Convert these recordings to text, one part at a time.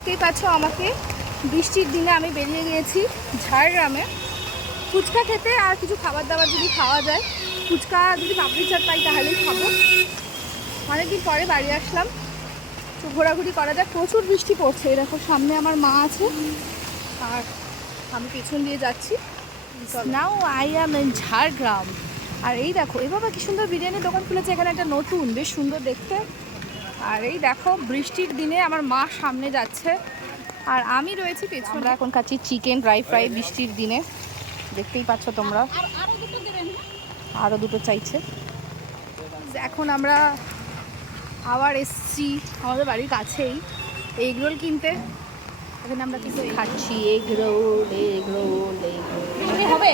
দেখতেই পাচ্ছ আমাকে। বৃষ্টির দিনে আমি বেরিয়ে গিয়েছি ঝাড়গ্রামে। ফুচকা খেতে আর কিছু খাবার দাবার যদি খাওয়া যায় ফুচকা যদি পাপড়ি চাট পাই তাহলেই খাব। অনেকদিন পরে বাড়ি আসলাম। তো ঘোরাঘুরি করা যায় প্রচুর বৃষ্টি পড়ছে। এই দেখো সামনে আমার মা আছে। আর আমি পেছন দিয়ে যাচ্ছি। Now I am in Jhargram. আর এই দেখো বাবা কি সুন্দর বিরিয়ানির দোকান খুলেছে এখানে একটা নতুন বেশ সুন্দর দেখতে। আর এই দেখো বৃষ্টির দিনে আমার মা সামনে যাচ্ছে। আর আমি রয়েছি পেছনে। আমরা এখন খাচ্ছি চিকেন ড্রাই ফ্রাই বৃষ্টির দিনে। দেখতেই পাচ্ছ তোমরা। আরও দুটো চাইছে। এখন আমরা আবার এসছি আমাদের বাড়ির কাছেই এগ রোল কিনতে। এখানে আমরা কিছু খাচ্ছি egg roll egg roll egg roll. হবে?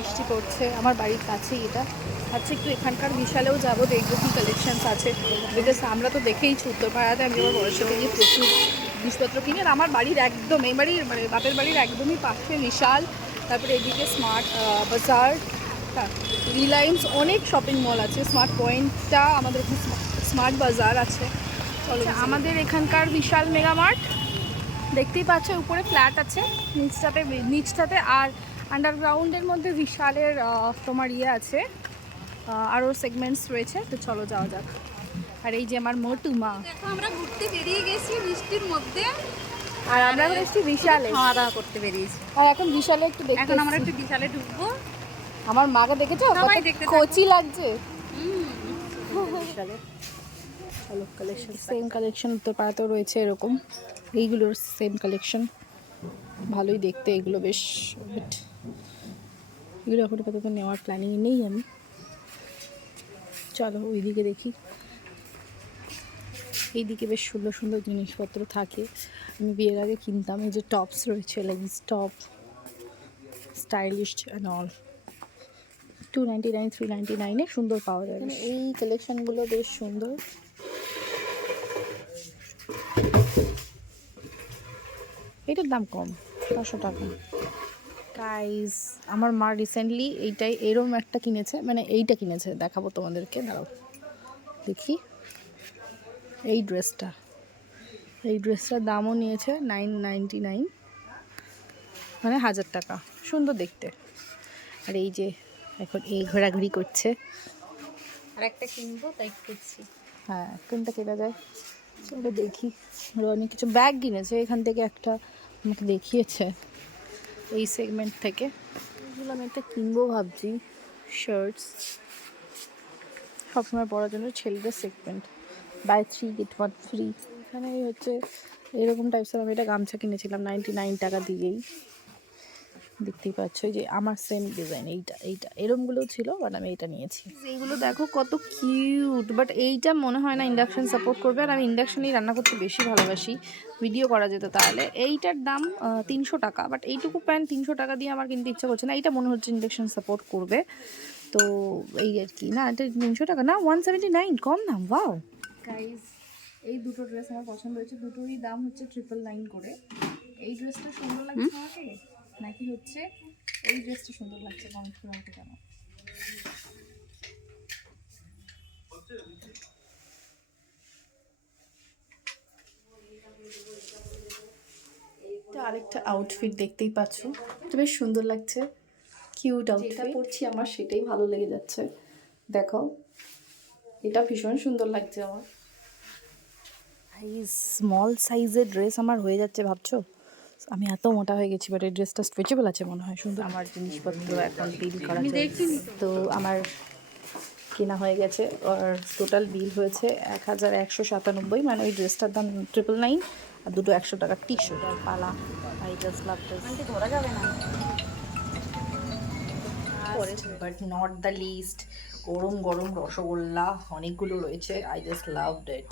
বৃষ্টি পড়ছে আমার বাড়ির কাছেই এটা। আচ্ছা একটু এখানকার বিশালেও যাব দেখব কি কালেকশনস আছে। বিকজ আমরা তো দেখেইছি উত্তরপাড়াতে আমি আমার সাথে গিয়ে প্রচুর জিনিসপত্র কিনি। আর আমার বাড়ির একদম এই বাড়ির মানে বাপের বাড়ির একদমই পাশে বিশাল। তারপরে এদিকে স্মার্ট বাজার রিলায়েন্স অনেক শপিং মল আছে। স্মার্ট পয়েন্টটা আমাদের এখানে স্মার্ট বাজার আছে। চলো আমাদের এখানকার বিশাল মেগামার্ট দেখতেই পাচ্ছ উপরে ফ্ল্যাট আছে। নিচটাতে নিচটাতে আর আন্ডারগ্রাউন্ডের মধ্যে বিশালের তোমার ইয়ে আছে। আরও সেগমেন্টস রয়েছে তো চলো যাওয়া যাক। আর এই যে আমার মোটু মা আমরা ঘুরতে বেরিয়ে গেছি বৃষ্টির মধ্যে। আর আমরা এসেছি বিশালে। খাওয়া দাওয়া করতে বেরিয়েছি। আর এখন বিশালে একটু দেখতে এখন আমরা একটু বিশালে ঢুকবো। আমার মাকে দেখেছ? সবাই দেখতে। কচি লাগছে। চলো কালেকশন সেম কালেকশন উত্তরপাড়াতেও রয়েছে এরকম। এইগুলোর সেম কালেকশন ভালোই দেখতে এগুলো বেশ। বাট এগুলো এখন আপাতত নেওয়ার প্ল্যানিং নেই আমি। চলো ওইদিকে দেখি। এইদিকে বেশ সুন্দর সুন্দর জিনিসপত্র থাকে। আমি বিয়ের আগে কিনতাম এই যে টপস রয়েছে leggings top stylish and all two ninety nine three ninety নাইনে সুন্দর পাওয়া যায়। এই কালেকশনগুলো বেশ সুন্দর। এটার দাম কম ছশো টাকা। গাইস আমার মা রিসেন্টলি এইটাই এরম একটা কিনেছে মানে এইটা কিনেছে দেখাবো তোমাদেরকে দাঁড়াও দেখি এই ড্রেসটা এই ড্রেসটার দামও নিয়েছে নাইন নাইনটি নাইন মানে হাজার টাকা সুন্দর দেখতে আর এই যে এখন এই ঘোরাঘুরি করছে। আর একটা কিনবো তাই করছি হ্যাঁ কোনটা কেনা যায়? চলো দেখি অনেক কিছু ব্যাগ কিনেছে এখান থেকে একটা আমাকে দেখিয়েছে। এই সেগমেন্ট থেকে। এগুলো আমি একটা কিনবো ভাবছি শার্টস সবসময় পড়ার জন্য ছেলেদের segment buy three get one free এখানে এই হচ্ছে এরকম টাইপসের আমি এটা গামছা কিনেছিলাম নাইনটি নাইন টাকা দিয়েই। দেখতেই পাচ্ছ এই যে আমার সেম ডিজাইন এইটা এইটা এরমগুলোও ছিল বাট আমি এইটা নিয়েছি। এইগুলো দেখো কত কিউট বাট এইটা মনে হয় না ইন্ডাকশান সাপোর্ট করবে আর আমি ইন্ডাকশনেই রান্না করতে বেশি ভালোবাসি ভিডিও করা যেত তাহলে। এইটার দাম তিনশো টাকা বাট এইটুকু প্যান্ট তিনশো টাকা দিয়ে আমার কিনতে ইচ্ছা করছে না এইটা মনে হচ্ছে ইন্ডাকশান সাপোর্ট করবে। তো এই আর কি না এটা তিনশো টাকা না ওয়ান সেভেন্টি নাইন কম দাম ওয়াও গাইজ এই দুটো ড্রেস আমার পছন্দ হয়েছে দুটোরই দাম হচ্ছে ট্রিপল নাইন করে। এই ড্রেসটা সুন্দর লাগছে আমাকে নাকি হচ্ছে এই ড্রেসটা সুন্দর লাগছে কমেন্ট করে আমাকে এটা আরেকটা আউটফিট দেখতেই পাচ্ছ। এটা বেশ সুন্দর লাগছে। কিউট আউটফিট পরছি আমার সেটাই ভালো লেগে যাচ্ছে। দেখো এটা ভীষণ সুন্দর লাগছে আমার। এই স্মল সাইজের ড্রেস আমার হয়ে যাচ্ছে ভাবছ? আমি এত মোটা হয়ে গেছি বাট এই ড্রেসটা স্ট্রেচেবল আছে মনে হয় সুন্দর। আমার জিনিসপত্র এখন বিল করা তো আমার কেনা হয়ে গেছে আর টোটাল বিল হয়েছে এক হাজার একশো সাতানব্বই মানে ওই ড্রেসটার দাম ট্রিপল নাইন আর দুটো একশো টাকার টি শার্ট আর পালা আই জাস্ট লাভ দিস ধরা যাবে না। বাট নট দ্য লিস্ট গরম গরম রসগোল্লা অনেকগুলো রয়েছে আই জাস্ট লাভ ডেট